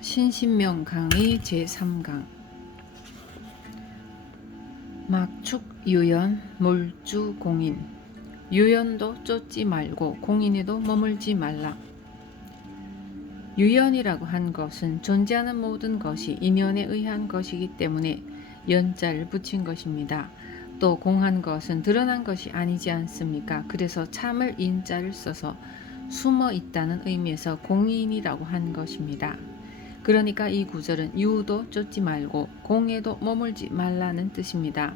신신명 강의 제3강 막축 유연 몰주 공인. 유연도 쫓지 말고 공인에도 머물지 말라. 유연이라고 한 것은 존재하는 모든 것이 인연에 의한 것이기 때문에 연자를 붙인 것입니다. 또 공한 것은 드러난 것이 아니지 않습니까? 그래서 참을 인자를 써서 숨어 있다는 의미에서 공인이라고 한 것입니다. 그러니까 이 구절은 유도 쫓지 말고 공에도 머물지 말라는 뜻입니다.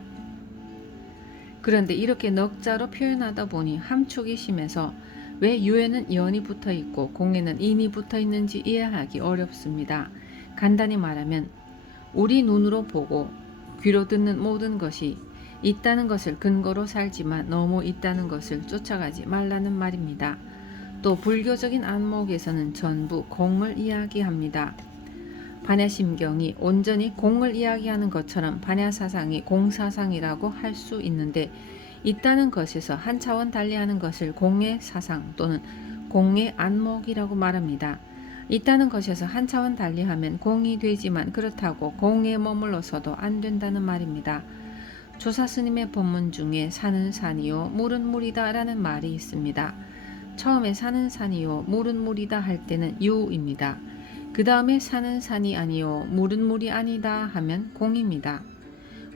그런데 이렇게 넉자로 표현하다 보니 함축이 심해서 왜 유에는 연이 붙어 있고 공에는 인이 붙어 있는지 이해하기 어렵습니다. 간단히 말하면 우리 눈으로 보고 귀로 듣는 모든 것이 있다는 것을 근거로 살지만 너무 있다는 것을 쫓아가지 말라는 말입니다. 또 불교적인 안목에서는 전부 공을 이야기합니다. 반야심경이 온전히 공을 이야기하는 것처럼 반야사상이 공사상이라고 할 수 있는데, 있다는 것에서 한 차원 달리하는 것을 공의 사상 또는 공의 안목이라고 말합니다. 있다는 것에서 한 차원 달리하면 공이 되지만 그렇다고 공에 머물러서도 안 된다는 말입니다. 조사스님의 법문 중에 산은 산이요 물은 물이다 라는 말이 있습니다. 처음에 산은 산이요 물은 물이다 할 때는 유입니다. 그 다음에 산은 산이 아니요 물은 물이 아니다 하면 공입니다.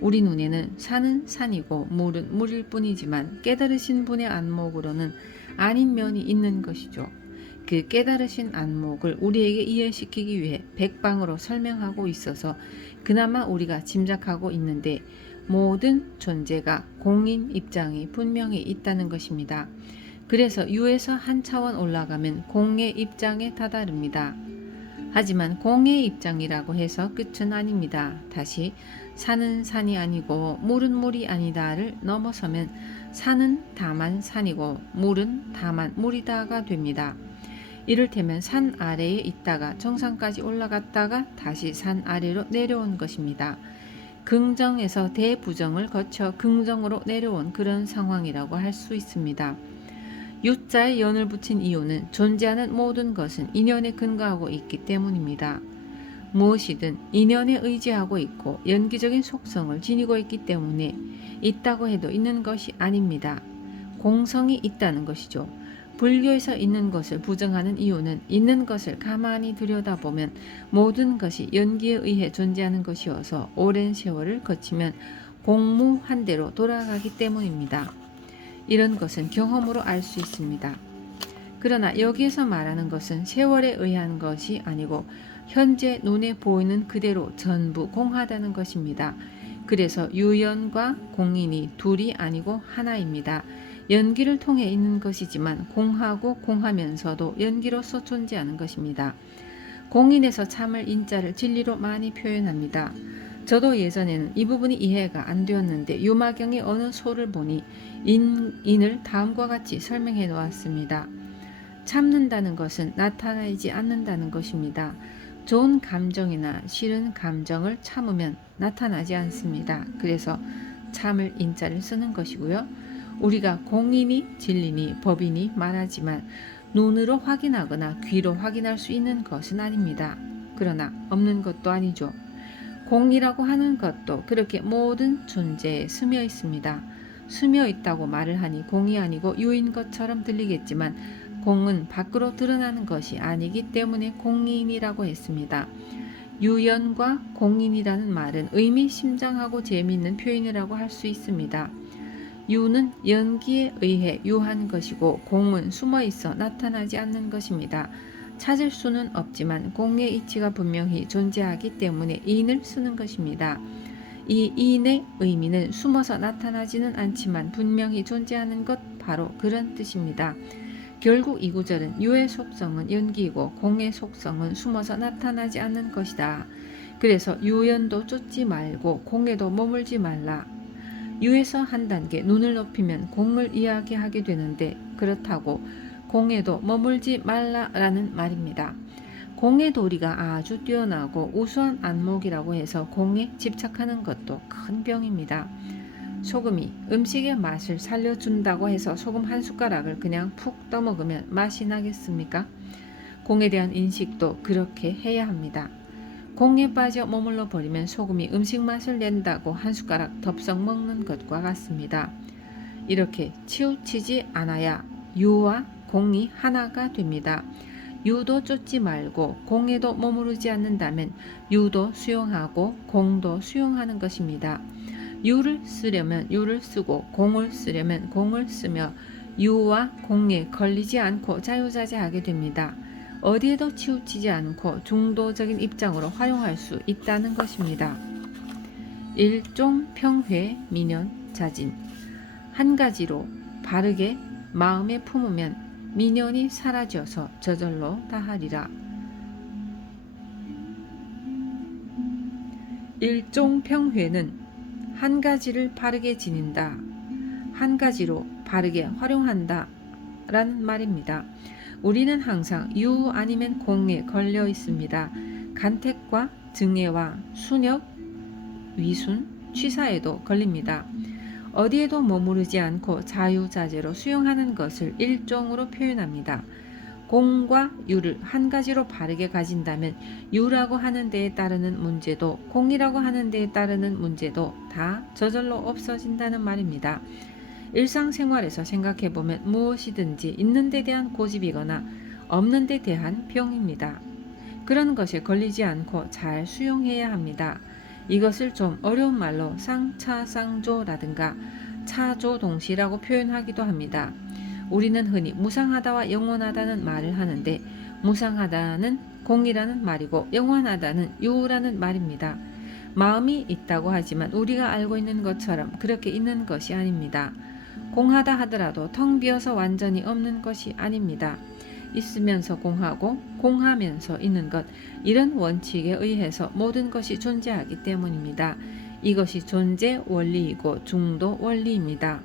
우리 눈에는 산은 산이고 물은 물일 뿐이지만 깨달으신 분의 안목으로는 아닌 면이 있는 것이죠. 그 깨달으신 안목을 우리에게 이해시키기 위해 백방으로 설명하고 있어서 그나마 우리가 짐작하고 있는데, 모든 존재가 공인 입장이 분명히 있다는 것입니다. 그래서 유에서 한 차원 올라가면 공의 입장에 다다릅니다. 하지만 공의 입장이라고 해서 끝은 아닙니다. 다시 산은 산이 아니고 물은 물이 아니다를 넘어서면 산은 다만 산이고 물은 다만 물이다가 됩니다. 이를테면 산 아래에 있다가 정상까지 올라갔다가 다시 산 아래로 내려온 것입니다. 긍정에서 대부정을 거쳐 긍정으로 내려온 그런 상황이라고 할 수 있습니다. 유자에 연을 붙인 이유는 존재하는 모든 것은 인연에 근거하고 있기 때문입니다. 무엇이든 인연에 의지하고 있고 연기적인 속성을 지니고 있기 때문에 있다고 해도 있는 것이 아닙니다. 공성이 있다는 것이죠. 불교에서 있는 것을 부정하는 이유는 있는 것을 가만히 들여다보면 모든 것이 연기에 의해 존재하는 것이어서 오랜 세월을 거치면 공무한대로 돌아가기 때문입니다. 이런 것은 경험으로 알 수 있습니다. 그러나 여기에서 말하는 것은 세월에 의한 것이 아니고 현재 눈에 보이는 그대로 전부 공하다는 것입니다. 그래서 유연과 공인이 둘이 아니고 하나입니다. 연기를 통해 있는 것이지만 공하고 공하면서도 연기로서 존재하는 것입니다. 공인에서 참을 인자를 진리로 많이 표현합니다. 저도 예전에는 이 부분이 이해가 안 되었는데 유마경의 어느 소를 보니 인을 다음과 같이 설명해 놓았습니다. 참는다는 것은 나타나지 않는다는 것입니다. 좋은 감정이나 싫은 감정을 참으면 나타나지 않습니다. 그래서 참을 인자를 쓰는 것이고요. 우리가 공인이 진리니 법이니 말하지만 눈으로 확인하거나 귀로 확인할 수 있는 것은 아닙니다. 그러나 없는 것도 아니죠. 공이라고 하는 것도 그렇게 모든 존재에 스며 있습니다. 스며 있다고 말을 하니 공이 아니고 유인 것처럼 들리겠지만 공은 밖으로 드러나는 것이 아니기 때문에 공인이라고 했습니다. 유연과 공인이라는 말은 의미심장하고 재미있는 표현이라고 할 수 있습니다. 유는 연기에 의해 유한 것이고 공은 숨어 있어 나타나지 않는 것입니다. 찾을 수는 없지만 공의 이치가 분명히 존재하기 때문에 인을 쓰는 것입니다. 이 인의 의미는 숨어서 나타나지는 않지만 분명히 존재하는 것, 바로 그런 뜻입니다. 결국 이 구절은 유의 속성은 연기이고 공의 속성은 숨어서 나타나지 않는 것이다. 그래서 유연도 쫓지 말고 공에도 머물지 말라. 유에서 한 단계 눈을 높이면 공을 이야기하게 되는데, 그렇다고 공에도 머물지 말라라는 말입니다. 공의 도리가 아주 뛰어나고 우수한 안목이라고 해서 공에 집착하는 것도 큰 병입니다. 소금이 음식의 맛을 살려준다고 해서 소금 한 숟가락을 그냥 푹 떠먹으면 맛이 나겠습니까? 공에 대한 인식도 그렇게 해야 합니다. 공에 빠져 머물러 버리면 소금이 음식 맛을 낸다고 한 숟가락 덥석 먹는 것과 같습니다. 이렇게 치우치지 않아야 유와 공이 하나가 됩니다. 유도 쫓지 말고 공에도 머무르지 않는다면 유도 수용하고 공도 수용하는 것입니다. 유를 쓰려면 유를 쓰고 공을 쓰려면 공을 쓰며 유와 공에 걸리지 않고 자유자재하게 됩니다. 어디에도 치우치지 않고 중도적인 입장으로 활용할 수 있다는 것입니다. 일종 평회 민연 자진. 한 가지로 바르게 마음에 품으면 민연이 사라져서 저절로 다하리라. 일종 평회는 한 가지를 바르게 지닌다, 한 가지로 바르게 활용한다 라는 말입니다. 우리는 항상 유 아니면 공에 걸려 있습니다. 간택과 증예와 순역, 위순, 취사에도 걸립니다. 어디에도 머무르지 않고 자유자재로 수용하는 것을 일종으로 표현합니다. 공과 유를 한 가지로 바르게 가진다면 유라고 하는 데에 따르는 문제도 공이라고 하는 데에 따르는 문제도 다 저절로 없어진다는 말입니다. 일상생활에서 생각해보면 무엇이든지 있는 데 대한 고집이거나 없는 데 대한 병입니다. 그런 것에 걸리지 않고 잘 수용해야 합니다. 이것을 좀 어려운 말로 쌍차쌍조라든가 차조동시라고 표현하기도 합니다. 우리는 흔히 무상하다와 영원하다는 말을 하는데 무상하다는 공이라는 말이고 영원하다는 유라는 말입니다. 마음이 있다고 하지만 우리가 알고 있는 것처럼 그렇게 있는 것이 아닙니다. 공하다 하더라도 텅 비어서 완전히 없는 것이 아닙니다. 있으면서 공하고 공하면서 있는 것, 이런 원칙에 의해서 모든 것이 존재하기 때문입니다. 이것이 존재 원리이고 중도 원리입니다.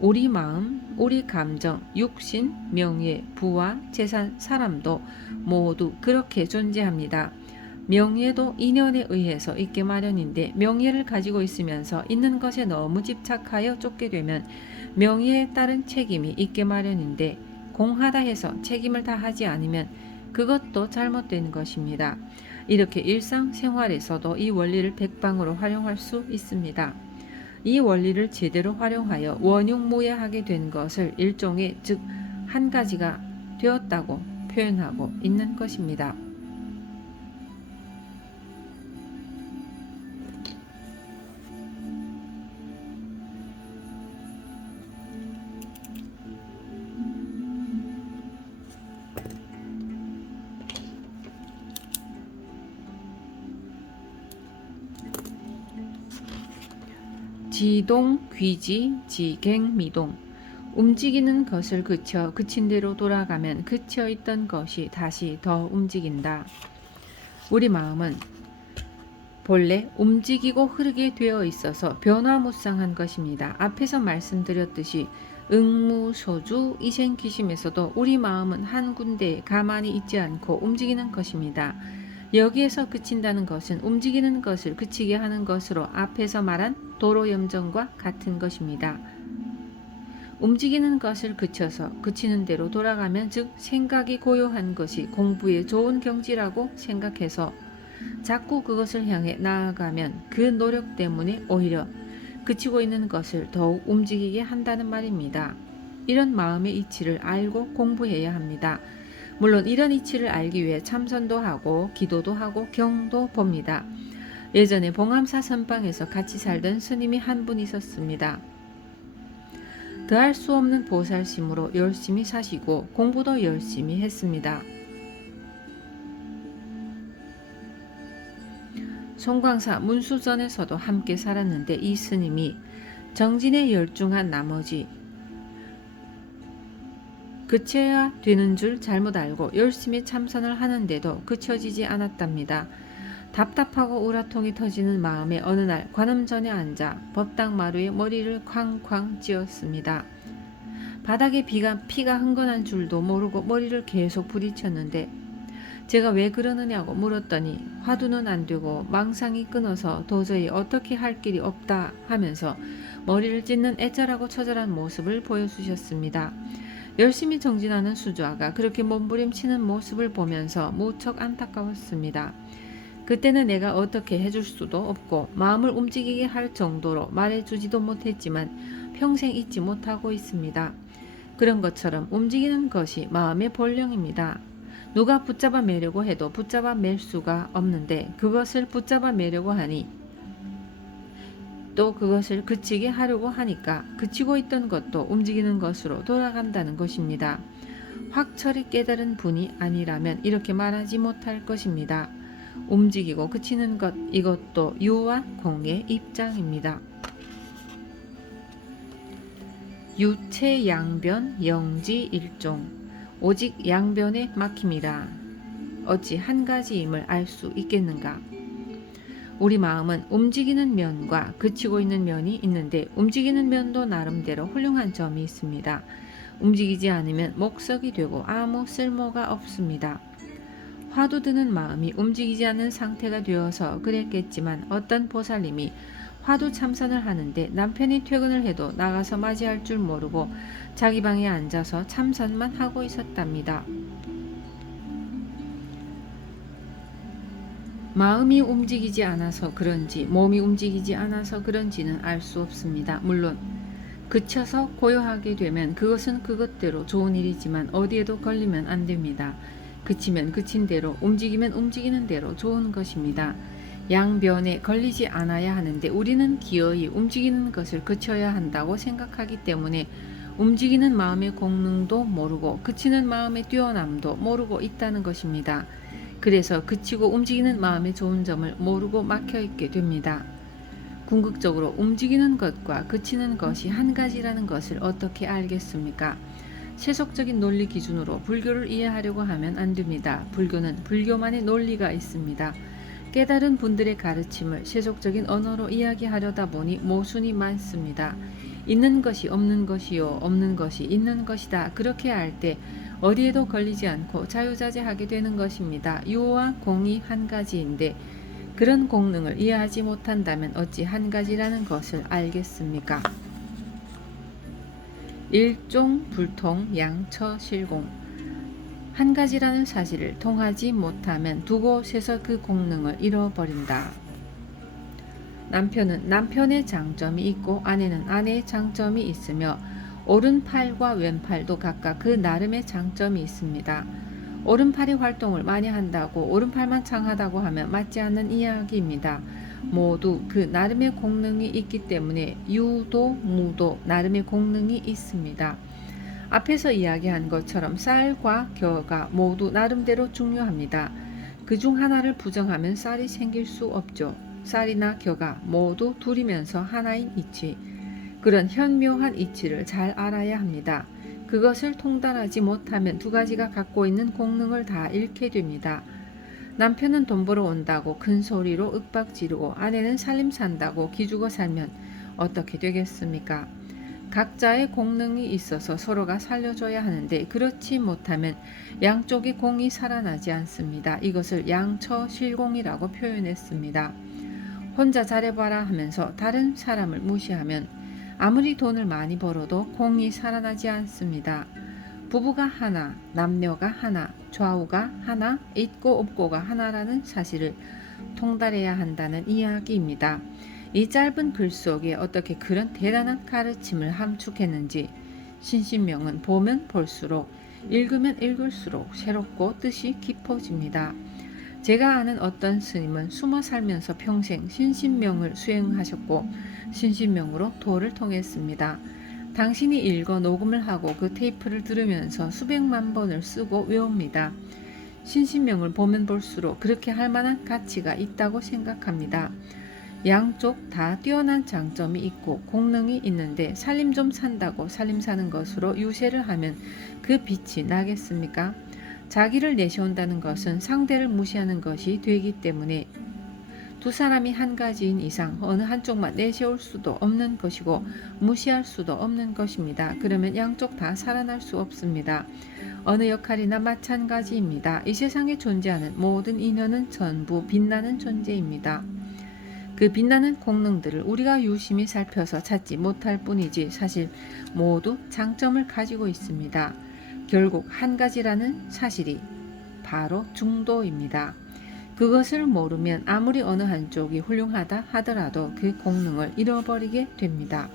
우리 마음, 우리 감정, 육신, 명예, 부와 재산, 사람도 모두 그렇게 존재합니다. 명예도 인연에 의해서 있게 마련인데 명예를 가지고 있으면서 있는 것에 너무 집착하여 쫓게 되면 명예에 따른 책임이 있게 마련인데 공하다 해서 책임을 다하지 않으면 그것도 잘못된 것입니다. 이렇게 일상생활에서도 이 원리를 백방으로 활용할 수 있습니다. 이 원리를 제대로 활용하여 원흉무예하게 된 것을 일종의 즉 한 가지가 되었다고 표현하고 있는 것입니다. 지동, 귀지, 지갱, 미동. 움직이는 것을 그친 대로 돌아가면 그쳐 있던 것이 다시 더 움직인다. 우리 마음은 본래 움직이고 흐르게 되어 있어서 변화무쌍한 것입니다. 앞에서 말씀드렸듯이 응무소주 이생기심에서도 우리 마음은 한 군데에 가만히 있지 않고 움직이는 것입니다. 여기에서 그친다는 것은 움직이는 것을 그치게 하는 것으로 앞에서 말한 도로염정과 같은 것입니다. 움직이는 것을 그쳐서 그치는 대로 돌아가면 즉 생각이 고요한 것이 공부에 좋은 경지라고 생각해서 자꾸 그것을 향해 나아가면 그 노력 때문에 오히려 그치고 있는 것을 더욱 움직이게 한다는 말입니다. 이런 마음의 이치를 알고 공부해야 합니다. 물론 이런 이치를 알기 위해 참선도 하고 기도도 하고 경도 봅니다. 예전에 봉암사 선방에서 같이 살던 스님이 한 분 있었습니다. 더할 수 없는 보살심으로 열심히 사시고 공부도 열심히 했습니다. 송광사 문수전에서도 함께 살았는데 이 스님이 정진에 열중한 나머지 그쳐야 되는 줄 잘못 알고 열심히 참선을 하는데도 그쳐지지 않았답니다. 답답하고 우라통이 터지는 마음에 어느 날 관음전에 앉아 법당 마루에 머리를 쾅쾅 찧었습니다. 바닥에 피가 흥건한 줄도 모르고 머리를 계속 부딪혔는데 제가 왜 그러느냐고 물었더니 화두는 안 되고 망상이 끊어서 도저히 어떻게 할 길이 없다 하면서 머리를 찢는 애절하고 처절한 모습을 보여주셨습니다. 열심히 정진하는 수조아가 그렇게 몸부림치는 모습을 보면서 무척 안타까웠습니다. 그때는 내가 어떻게 해줄 수도 없고 마음을 움직이게 할 정도로 말해주지도 못했지만 평생 잊지 못하고 있습니다. 그런 것처럼 움직이는 것이 마음의 본령입니다. 누가 붙잡아 매려고 해도 붙잡아 맬 수가 없는데 그것을 붙잡아 매려고 하니 또 그것을 그치게 하려고 하니까 그치고 있던 것도 움직이는 것으로 돌아간다는 것입니다. 확철이 깨달은 분이 아니라면 이렇게 말하지 못할 것입니다. 움직이고 그치는 것, 이것도 유와 공의 입장입니다. 유체 양변 영지 일종 오직 양변에 막힘이라 어찌 한 가지임을 알 수 있겠는가. 우리 마음은 움직이는 면과 그치고 있는 면이 있는데 움직이는 면도 나름대로 훌륭한 점이 있습니다. 움직이지 않으면 목석이 되고 아무 쓸모가 없습니다. 화두 드는 마음이 움직이지 않는 상태가 되어서 그랬겠지만 어떤 보살님이 화두 참선을 하는데 남편이 퇴근을 해도 나가서 맞이할 줄 모르고 자기 방에 앉아서 참선만 하고 있었답니다. 마음이 움직이지 않아서 그런지 몸이 움직이지 않아서 그런지는 알 수 없습니다. 물론 그쳐서 고요하게 되면 그것은 그것대로 좋은 일이지만 어디에도 걸리면 안 됩니다. 그치면 그친 대로 움직이면 움직이는 대로 좋은 것입니다. 양변에 걸리지 않아야 하는데 우리는 기어이 움직이는 것을 그쳐야 한다고 생각하기 때문에 움직이는 마음의 공능도 모르고 그치는 마음의 뛰어남도 모르고 있다는 것입니다. 그래서 그치고 움직이는 마음의 좋은 점을 모르고 막혀있게 됩니다. 궁극적으로 움직이는 것과 그치는 것이 한 가지라는 것을 어떻게 알겠습니까? 세속적인 논리 기준으로 불교를 이해하려고 하면 안 됩니다. 불교는 불교만의 논리가 있습니다. 깨달은 분들의 가르침을 세속적인 언어로 이야기하려다 보니 모순이 많습니다. 있는 것이 없는 것이요, 없는 것이 있는 것이다. 그렇게 할 때 어디에도 걸리지 않고 자유자재하게 되는 것입니다. 유와 공이 한 가지인데 그런 공능을 이해하지 못한다면 어찌 한 가지라는 것을 알겠습니까? 일종 불통 양처 실공 한 가지라는 사실을 통하지 못하면 두 곳에서 그 공능을 잃어버린다. 남편은 남편의 장점이 있고 아내는 아내의 장점이 있으며 오른팔과 왼팔도 각각 그 나름의 장점이 있습니다. 오른팔이 활동을 많이 한다고 오른팔만 장하다고 하면 맞지 않는 이야기입니다. 모두 그 나름의 공능이 있기 때문에 유도 무도 나름의 공능이 있습니다. 앞에서 이야기한 것처럼 쌀과 겨가 모두 나름대로 중요합니다. 그중 하나를 부정하면 쌀이 생길 수 없죠. 쌀이나 겨가 모두 둘이면서 하나인 이치, 그런 현묘한 이치를 잘 알아야 합니다. 그것을 통달하지 못하면 두 가지가 갖고 있는 공능을 다 잃게 됩니다. 남편은 돈 벌어 온다고 큰 소리로 윽박 지르고 아내는 살림 산다고 기죽어 살면 어떻게 되겠습니까? 각자의 공능이 있어서 서로가 살려줘야 하는데 그렇지 못하면 양쪽의 공이 살아나지 않습니다. 이것을 양처실공이라고 표현했습니다. 혼자 잘해봐라 하면서 다른 사람을 무시하면 아무리 돈을 많이 벌어도 공이 살아나지 않습니다. 부부가 하나, 남녀가 하나, 좌우가 하나, 있고 없고가 하나라는 사실을 통달해야 한다는 이야기입니다. 이 짧은 글 속에 어떻게 그런 대단한 가르침을 함축했는지 신신명은 보면 볼수록 읽으면 읽을수록 새롭고 뜻이 깊어집니다. 제가 아는 어떤 스님은 숨어 살면서 평생 신신명을 수행하셨고 신신명으로 도를 통했습니다. 당신이 읽어 녹음을 하고 그 테이프를 들으면서 수백만 번을 쓰고 외웁니다. 신신명을 보면 볼수록 그렇게 할 만한 가치가 있다고 생각합니다. 양쪽 다 뛰어난 장점이 있고 공능이 있는데 살림 좀 산다고 살림 사는 것으로 유세를 하면 그 빛이 나겠습니까? 자기를 내세운다는 것은 상대를 무시하는 것이 되기 때문에 두 사람이 한 가지인 이상 어느 한쪽만 내세울 수도 없는 것이고 무시할 수도 없는 것입니다. 그러면 양쪽 다 살아날 수 없습니다. 어느 역할이나 마찬가지입니다. 이 세상에 존재하는 모든 인연은 전부 빛나는 존재입니다. 그 빛나는功能들을 우리가 유심히 살펴서 찾지 못할 뿐이지 사실 모두 장점을 가지고 있습니다. 결국 한 가지라는 사실이 바로 중도입니다. 그것을 모르면 아무리 어느 한쪽이 훌륭하다 하더라도 그功能을 잃어버리게 됩니다.